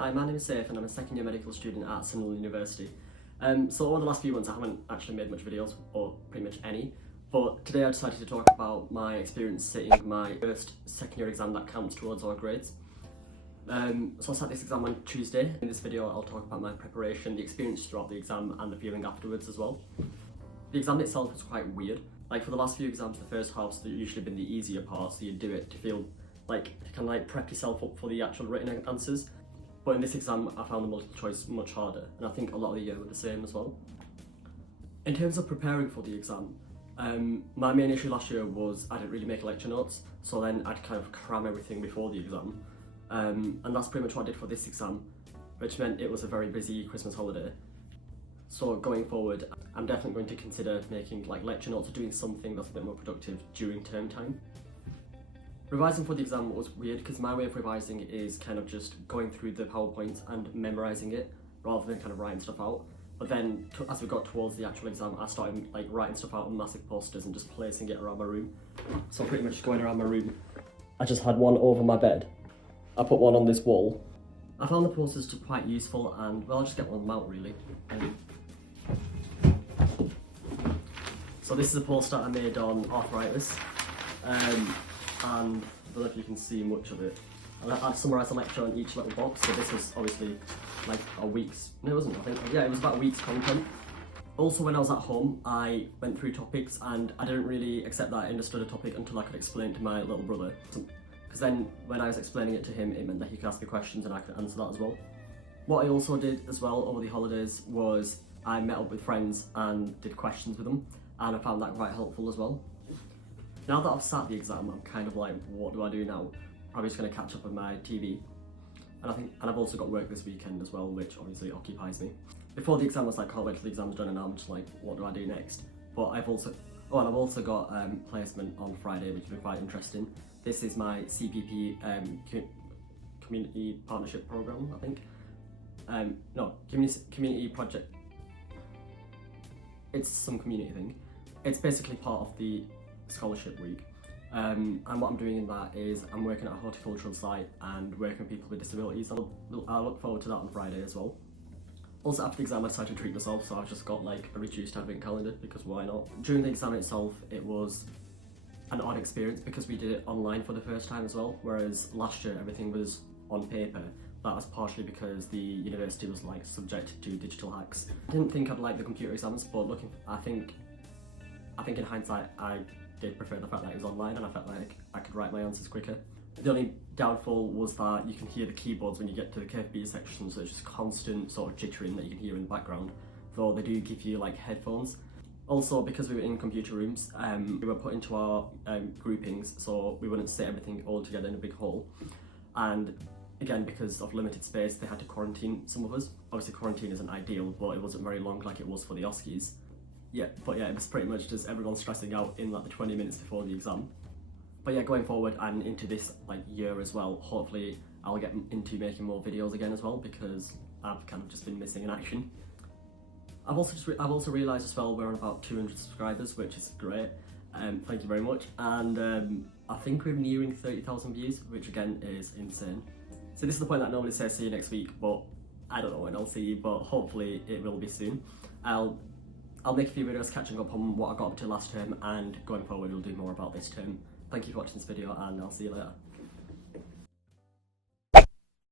Hi, my name is Saif and I'm a second year medical student at Sunderland University. So over the last few months I haven't actually made much videos, or pretty much any, but today I decided to talk about my experience sitting my first second year exam that counts towards our grades. So I sat this exam on Tuesday. In this video I'll talk about my preparation, the experience throughout the exam and the feeling afterwards as well. The exam itself was quite weird. Like for the last few exams, the first half's usually been the easier part, so you do it to feel like to kind of like prep yourself up for the actual written answers. But in this exam, I found the multiple choice much harder, and I think a lot of the year were the same as well. In terms of preparing for the exam, my main issue last year was I didn't really make lecture notes, so then I'd kind of cram everything before the exam. And that's pretty much what I did for this exam, which meant it was a very busy Christmas holiday. So going forward, I'm definitely going to consider making like lecture notes or doing something that's a bit more productive during term time. Revising for the exam was weird because my way of revising is kind of just going through the PowerPoint and memorising it rather than kind of writing stuff out. But then as we got towards the actual exam, I started like writing stuff out on massive posters and just placing it around my room. So pretty much going around my room, I just had one over my bed. I put one on this wall. I found the posters to be quite useful and well, I'll just get one of them out really. So this is a poster I made on arthritis. And I don't know if you can see much of it. I've summarised a lecture on each little box, so this was obviously like a week's, no it wasn't, I think, yeah, it was about a week's content. Also when I was at home, I went through topics and I didn't really accept that I understood a topic until I could explain it to my little brother. Because then when I was explaining it to him, it meant that he could ask me questions and I could answer that as well. What I also did as well over the holidays was I met up with friends and did questions with them, and I found that quite helpful as well. Now that I've sat the exam, I'm kind of like, what do I do now? Probably just going to catch up on my TV. And I've also got work this weekend as well, which obviously occupies me. Before the exam I was like, can't wait till the exam's done, and now I'm just like, what do I do next? But I've also got placement on Friday, which will be quite interesting. This is my CPP community partnership program, I think. No, community project. It's some community thing. It's basically part of the scholarship week, and what I'm doing in that is I'm working at a horticultural site and working with people with disabilities. I'll look forward to that on Friday as well. Also after the exam I decided to treat myself, so I've just got like a reduced advent calendar because why not. During the exam itself it was an odd experience because we did it online for the first time as well, whereas last year everything was on paper. That was partially because the university was like subject to digital hacks. I didn't think I'd like the computer exams, but I think in hindsight I did prefer the fact that it was online and I felt like I could write my answers quicker. The only downfall was that you can hear the keyboards when you get to the KFB section, so it's just constant sort of jittering that you can hear in the background, though they do give you like headphones. Also, because we were in computer rooms, we were put into our groupings, so we wouldn't sit everything all together in a big hall. And again, because of limited space, they had to quarantine some of us. Obviously quarantine isn't ideal, but it wasn't very long like it was for the OSCEs. Yeah, but yeah, it was pretty much just everyone stressing out in like the 20 minutes before the exam. But yeah, going forward and into this like year as well, hopefully I'll get into making more videos again as well, because I've kind of just been missing in action. I've also realised as well we're on about 200 subscribers, which is great. Thank you very much. And I think we're nearing 30,000 views, which again is insane. So this is the point that I normally say see you next week, but I don't know when I'll see you, but hopefully it will be soon. I'll make a few videos catching up on what I got up to last term, and going forward we'll do more about this term. Thank you for watching this video and I'll see you later.